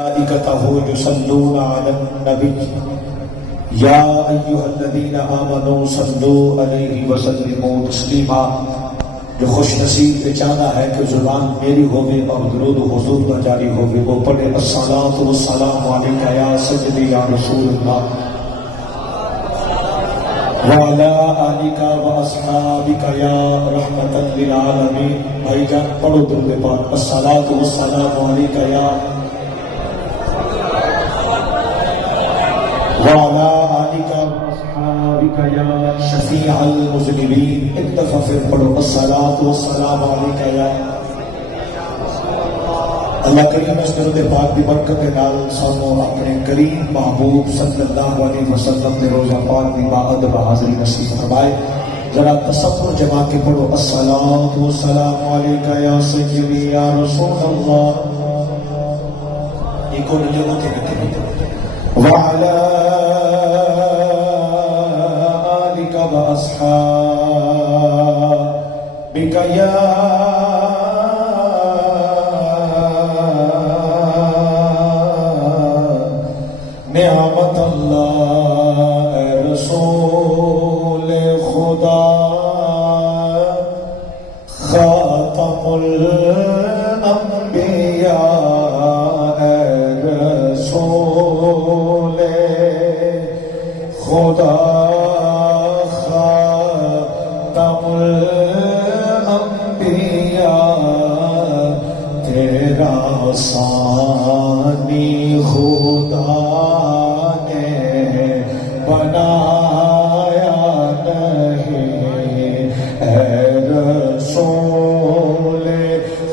ملائكته يصلون على النبي يا أيها الذين آمنوا صلوا عليه وسلموا تسليما. جو خوش نصیب چاہتا ہے کہ زبان میری ہوگی اور درود حضور پر جاری ہوگی وہ پڑھے الصلاۃ والسلام علیک یا سیدی یا رسول اللہ وعلی آلک واصحابک یا رحمۃ للعالمین. بھائی جان پڑھو درود پاک الصلاۃ والسلام علیک یا وعلى آلك وأصحابك يا شفيع المذنبين. ایک دفعہ پھر پڑھو الصلاۃ والسلام علیک یا اللہ کریم. اس درود پاک دی برکت نال سانو اپنے کریم محبوب صلی اللہ علیہ وسلم دے روزہ پاک دی باادب حاضری نصیب فرمائے. ذرا تصور جما کے پڑھو الصلاۃ والسلام علیک یا سیدی یا رسول اللہ. ایک اور جگہ تے رکھے وعلى آلك وأصحابك يا نعمت اللہ اے رسول خدا خاتم الانبیاء اے رسول خدا خاتم الانبیاء تیرا ثانی خدا نے بنایا نہیں اے رسول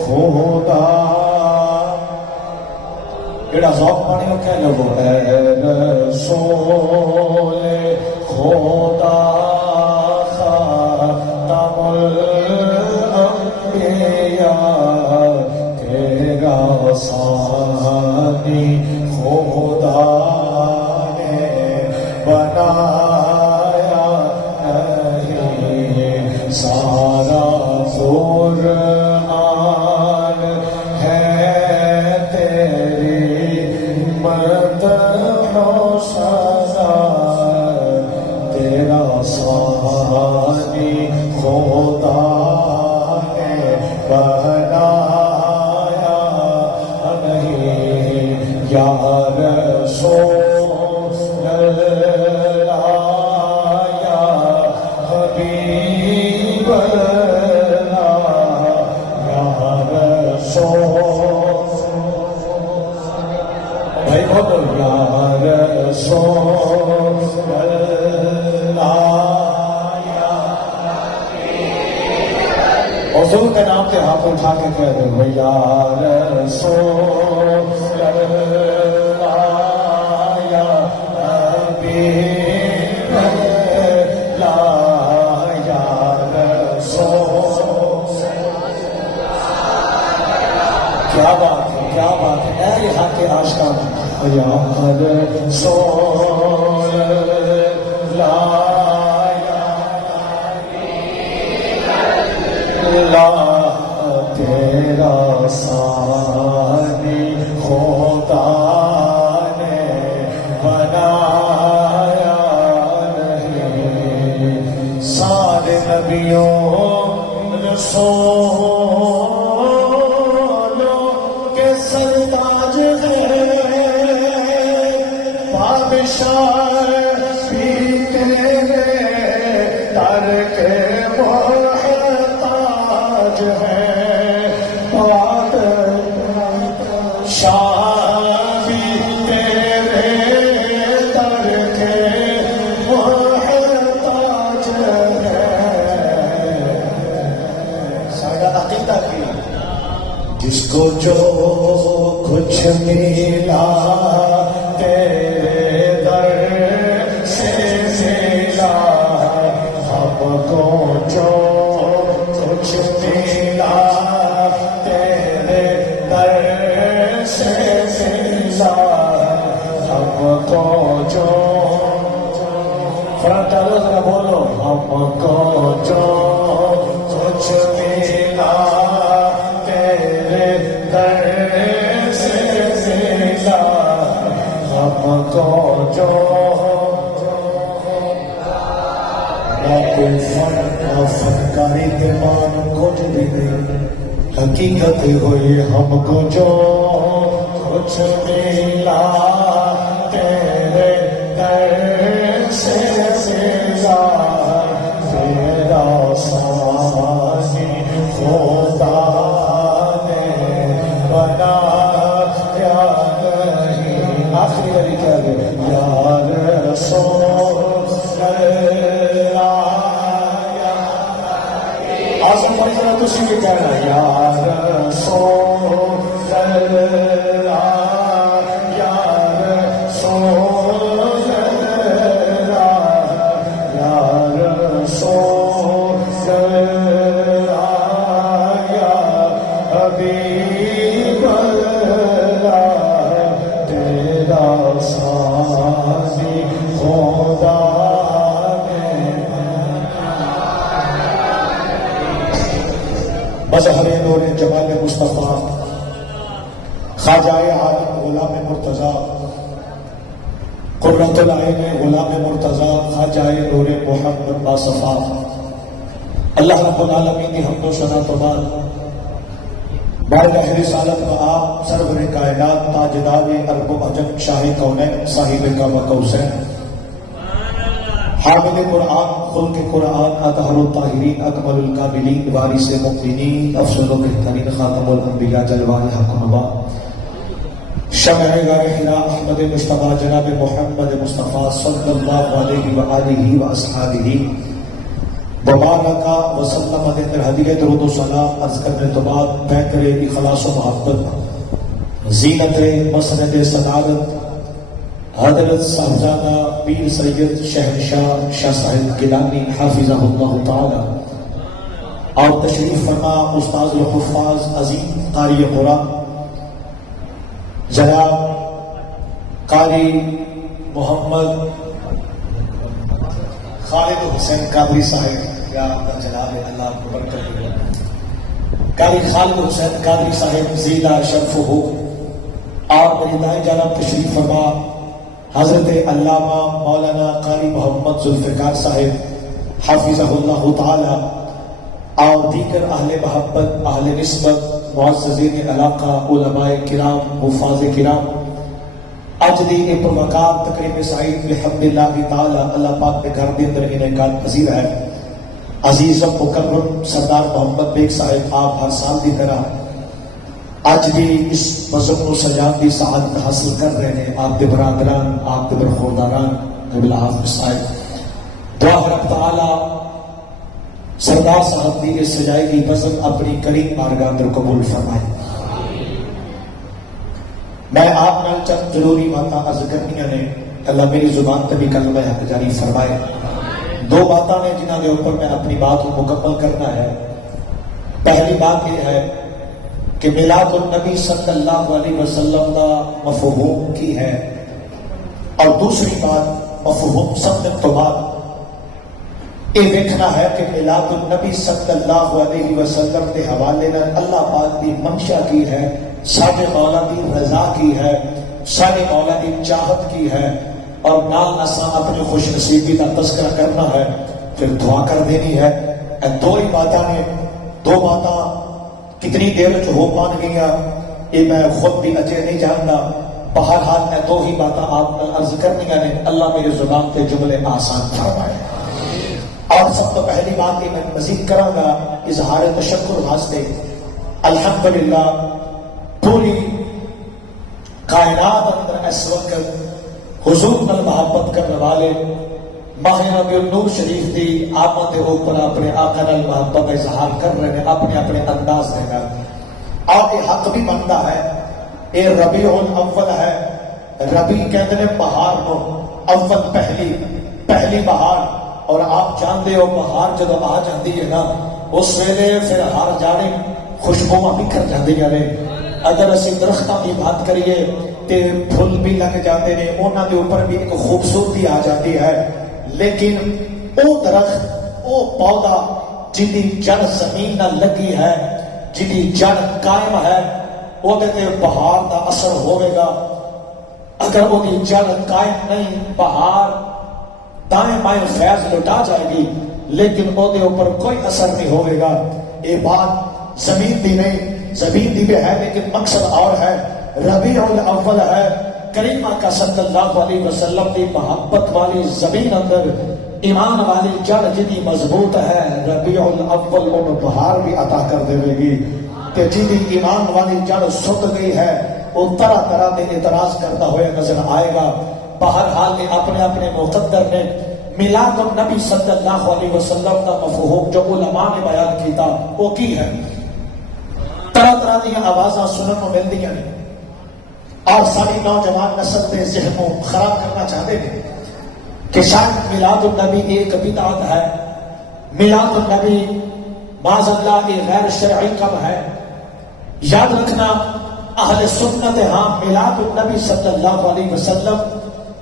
خدا. ایڑا ذوق پانی ہو کیا لگو اے رسول خدا خاتم الانبیاء تیرا ثانی خدا نے بنایا نہیں. سارا قرآن ہے تیری مدح و سزا تیرا ثانی خدا نے بنایا نہیں. یا رسول اللہ یا حبیب اللہ یا رسول بھائی بولو یا رسول اللہ یا حضور کے نام سے ہاتھ اٹھا کے کہہ دو یا رسول اللہ یا حبیب اللہ یا رسول. کیا بات ہے کیا بات ہے اے حق کے عاشقان یا رسول اللہ یا حبیب اللہ تیرا ثانی خدا نے بنایا نہیں. سارے نبیوں رسولوں کے سرتاج ہیں بادشاہ بھی تیرے در کے محتاج ہیں شاہ بھی تیرے در کے محتاج ہیں. ساڈا عقیدہ کی جس کو جو کچھ ملا تیرے در سے ملا ہم کو جو کچھ ملا تیرے در سے ملا ہم کو جو فرق ذرا بولو ہم کو جو کچھ ملا تیرے در سے ملا کو جو نہ کوئی فنکاری دیوان کچھ بھی نہیں، حقیقت ہوئی ہم کو جو کچھ ملا تیرے در سے سزا تیرا سازی خدا نے بنایا نہیں۔ آخری والی کیا ہے؟ یا رسول اللہ، آسم پڑھ کر تو اسی کے کہنا ہے یا رسول اللہ، یا رسول اللہ، یا رسول اللہ، یا حبیب اللہ، تیرا سازی خدا مظہر نور جمال مصطفیٰ خواجہ عالم غلام مرتضیٰ قرۃ العین غلام مرتضیٰ خواجہ نور محمد باصفا، اللہ رب العالمین کی حمد و ثنا تو بعد بارگاہ رسالت میں آپ سرور کائنات تاجدار ارب و عجم شاہ کونین صاحب کعبہ کوثر حامل قرآن خلق قرآن اطہر الطاہرین اکمل الکاملین وارث مؤمنین افضل و بہترین خاتم الانبیاء جلوہ حق نبا شمع غار حرا احمد مجتبیٰ جناب محمد مصطفیٰ صلی اللہ علیہ وآلہ واصحابہ وبارک وسلم در ہدیہ درود و سلام عرض کرنے تو بعد پیکر اخلاص و محبت زینت مسند صدارت حضرت صاحبزادہ پیر سید شہنشاہ شاہ صاحب گیلانی حافظہ اللہ تعالی اور تشریف فرما استاذ الحفاظ عظیم قاری قرآن جناب قاری محمد خالد حسین قادری صاحب، یا جناب اللہ کو برکت دے، قاری خالد حسین قادری صاحب زیدہ شرف ہو اور میری دائیں جانب تشریف فرما حضرت علامہ مولانا قاری محمد ذوالفقار صاحب حافظہ اللہ تعالی اور دیگر اہل محبت اہل نسبت معززین علاقہ علماء کرام حفاظ کرام اج دی اے پروقات تقریب سعید بحمداللہ تعالی اللہ پاک کے گھر دے اندر انعقاد پذیر ہے۔ عزیز و مکرم سردار محمد بیگ صاحب آپ ہر سال دی طرح اج بھی اس مذہب کو سجان کی سعادت حاصل کر رہے ہیں۔ آپ کے برادران آپ کے برخورداران حافظ صاحب دعا رب تعالی سردار صاحب کی اس سجائی کی بزم اپنی کریم بارگاہ اندر قبول فرمائے۔ میں آپ نال چند ضروری باتاں عرض کرنیاں نے، اللہ میری زبان تے بھی کلمہ حق جاری فرمائے۔ دو باتاں نے جنہاں کے اوپر میں اپنی بات کو مکمل کرنا ہے۔ پہلی بات یہ ہے کہ میلاد النبی صلی اللہ علیہ وسلم کا مفہوم کی ہے، اور دوسری بات مفہوم سمجھن تو بعد یہ دیکھنا ہے کہ میلاد النبی صلی اللہ علیہ وسلم کے حوالے نال اللہ پاک کی منشا کی ہے، سارے مولا کی رضا کی ہے، سارے مولا کی چاہت کی ہے، اور نال اساں اپنی خوش نصیبی کا تذکرہ کرنا ہے، پھر دعا کر دینی ہے۔ دو ہی باتاں نے، دو باتاں کتنی دیر چ ہو پان گیا یہ میں خود بھی اجے نہیں جانتا، بہرحال میں دو ہی باتاں آپ عرض کرنی نے، اللہ میرے زبان کے جملے آسان فرمائے۔ اور سب تو پہلی بات یہ میں مزید کراں گا اظہار تشکر واسطے، الحمدللہ پوری کائنات اندر اس وقت حضور نال محبت کرنے والے ماہ ربیع النور شریف دی آمد اوپر اپنے آقا نال محبت کا اظہار کر رہے ہیں اپنے اپنے انداز دے نال۔ آپ یہ حق بھی بنتا ہے، یہ ربیع الاول ہے، ربیع کہتے ہیں بہار کو، اول پہلی بہار، اور آپ جانتے ہو بہار جدو آ جاتی ہے نا اس ویلے پھر ہر جانے خوشبواں بکھر جاتی ہیں۔ اگر اسی درختوں کی بات کریے تے پھول بھی لگ جاتے ہیں، انہوں کے اوپر بھی ایک خوبصورتی آ جاتی ہے، لیکن او درخت او پودا جدی جڑ زمین نہ لگی ہے، جدی جڑ قائم ہے، وہ تے بہار دا اثر ہوئے گا۔ اگر وہ جڑ قائم نہیں، بہار دائیں بائیں فیض لٹا جائے گی لیکن وہ اوپر کوئی اثر نہیں ہوئے گا۔ یہ بات زمین دی نہیں، زمین دی بھی ہے لیکن مقصد اور ہے۔ ربیع الاول ہے، کریم آقا صلی اللہ علیہ وسلم دی محبت والی زمین اندر ایمان والی جڑ جنی مضبوط ہے، ربیع الاول ان بہار بھی عطا کر دے گی۔ کہ جنی ایمان والی جڑ سک گئی ہے وہ طرح طرح کے اعتراض کرتا ہوئے نظر آئے گا۔ بہرحال نے اپنے اپنے مقدر نے میلاد النبی صلی اللہ علیہ وسلم کا مفہوم جو علماء نے بیان کیتا وہ کی ہے۔ طرح طرح دیا آوازاں سنن کو ملتی ہیں اور ساری نوجوان نسل کے ذہن کو خراب کرنا چاہتے ہیں کہ شاید میلاد النبی ایک بدعت ہے، میلاد النبی معاذ اللہ کی غیر شرعی کم ہے۔ یاد رکھنا اہل سنت ہاں میلاد النبی صلی اللہ علیہ وسلم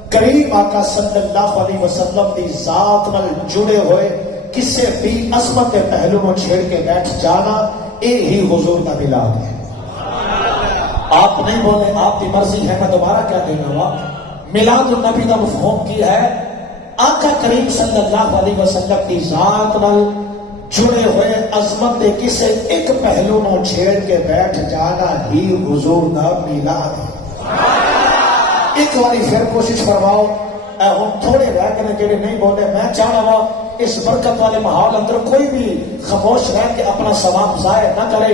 کریم آقا صلی اللہ علیہ وسلم کی ذات نال جڑے ہوئے کسی بھی عظمت کے پہلو کو چھیڑ کے بیٹھ جانا یہ ہی حضور کا میلاد ہے۔ آپ نہیں بولے، آپ کی مرضی ہے، میں دوبارہ کیا کہنا ہوا۔ میلاد النبی کا مفہوم کی ہے آقا کریم صلی اللہ علیہ وسلم کی ذات نال جڑے ہوئے عظمت کے کسی ایک پہلو نو چھیڑ کے بیٹھ جانا ہی حضور کا میلاد ہے۔ ایک باری پھر کوشش کرواؤ، ہم تھوڑے رہ کے جڑے نہیں بولے، میں چاہنا وا اس برکت والے ماحول اندر کوئی بھی خاموش رہ کے اپنا ثواب ضائع نہ کرے۔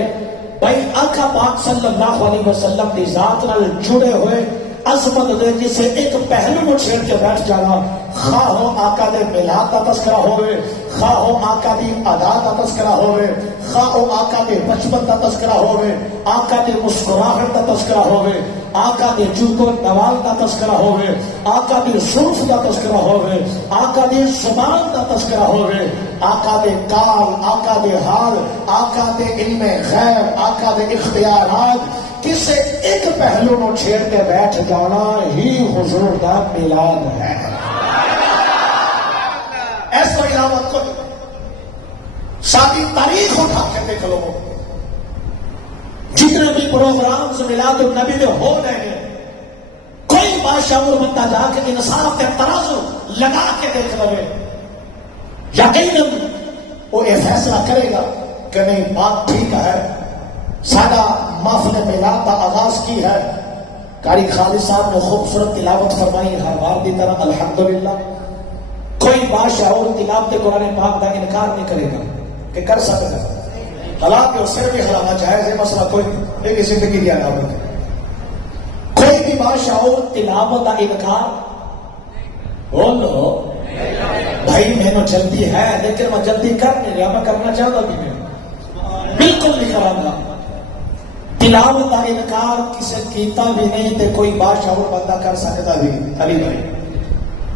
بھائی آقا پاک صلی اللہ علیہ وسلم کی ذات نال جڑے ہوئے عظمت دے کسی ایک پہلو کو چھیڑ کے بیٹھ جانا، خواہ ہو آقا دے میلاد کا تذکرہ ہوئے، خواہ ہو آقا دی ادا کا تذکرہ ہوئے، خواہ ہو آقا دے بچپن کا تذکرہ ہوئے، آقا دے مسکراہٹ کا تذکرہ ہوئے، آقا دے جوت و نوال کا تذکرہ ہوئے، آقا دے زلف کا تذکرہ ہوئے، آقا دے زبان کا تذکرہ ہوئے، آقا دے کال، آقا دے حال، آقا دے علم غیب، آقا دے اختیارات، کسی ایک پہلو کو چھیڑ کے بیٹھ جانا ہی حضور کا میلاد ہے۔ اس کو علاوہ خود ساری تاریخ اٹھا کے دیکھ لو، جتنے بھی پروگرامز میلاد النبی میں ہو رہے ہیں، کوئی باشعور بندہ جا کے انصاف کے ترازو لگا کے دیکھ لے، یقیناً وہ یہ فیصلہ کرے گا کہ نہیں بات ٹھیک ہے۔ سادہ محفل میلاد کا آغاز کی ہے، قاری خالد صاحب نے خوبصورت تلاوت فرمائی ہر بار کی طرح الحمدللہ۔ کوئی باشعور تلاوت قرآن پاک کا انکار نہیں کرے گا کہ کر سکتا ہے، حالانکہ اس سے بھی ہلانا جائز ہے، مسئلہ کوئی ایک زندگی کی علامت ہے۔ کوئی بھی باشعور تلاوت کا انکار بولو بھائی میں نے جلدی ہے لیکن میں جلدی کر نہیں رہا، میں کرنا چاہتا بھی نہیں، بالکل نہیں کروں گا۔ تلاوت کا انکار کسی کیتا بھی نہیں تے کوئی باشعور بندہ کر سکتا بھی علی بھائی۔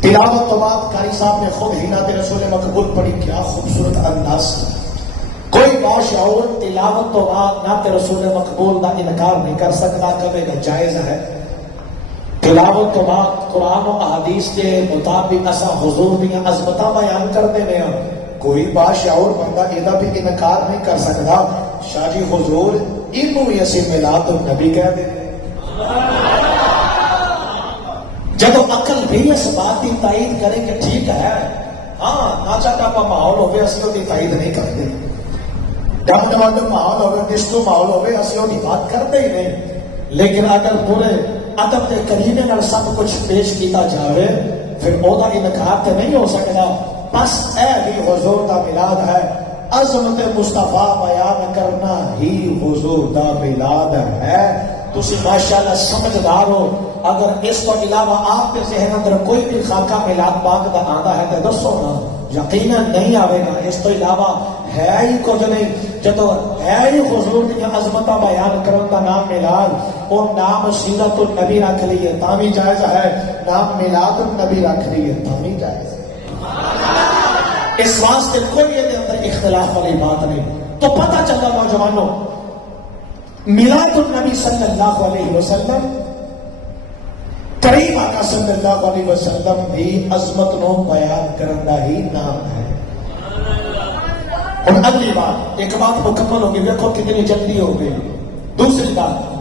تلاوت تو بعد قاری صاحب نے خود ہی نعت رسول مقبول پڑھی، کیا خوبصورت انداز۔ کوئی باشعور تلاوت تو بعد نعت رسول مقبول کا انکار نہیں کر سکتا، کبھی کا جائز ہے۔ تلاوت تو بعد قرآن و احادیث کے مطابق ایسا حضور دیا عظمتاں بیان کرتے ہیں، کوئی باشعور بندہ یہ بھی انکار نہیں کر سکتا شاہ جی حضور انہوں ہی اسی میلاد النبی کہہ دے۔ جب عقل بھی اس بات کی تائید کرے کہ ٹھیک ہے، ہاں ناچا ٹاپا ماحول ہوئے اسی وہ تائید نہیں کرتے، ڈنڈ ونڈ ماحول ہوئے، ڈسکو ماحول ہوئے اسی وہ بات کرتے ہی نہیں۔ لیکن اگر پورے ادب کے کرینے نال سب کچھ پیش کیتا جاوے پھر وہ انکار تو نہیں ہو سکتا۔ بس اے ہی حضور کا میلاد ہے، عظمت مصطفیٰ بیان کرنا ہی حضور کا میلاد ہے۔ تسی ماشاءاللہ سمجھدار ہو، اگر اس کو علاوہ آپ کے ذہن اندر کوئی بھی خاکہ میلاد پاک کا آتا ہے تو دسو نا، یقیناً نہیں آئے گا۔ اس تو علاوہ ہے ہی کچھ نہیں، جدو ہے ہی حضور کی عظمتہ بیان کرن کا نام میلاد، اور نام سیرت النبی رکھ لیے تا بھی جائز ہے، نام میلاد النبی رکھ لیے تا بھی جائز ہے۔ اس واسطے کوئی یہ اندر اختلاف والی بات نہیں۔ تو پتہ چلا نوجوانوں، میلاد النبی صلی اللہ علیہ وسلم کریم آقا صلی اللہ علیہ وسلم بھی عظمت نو بیان کرنا ہی نام ہے۔ اور اگلی بات، ایک بات مکمل ہوگی، دیکھو کتنی جلدی ہو گئی۔ دوسری بات،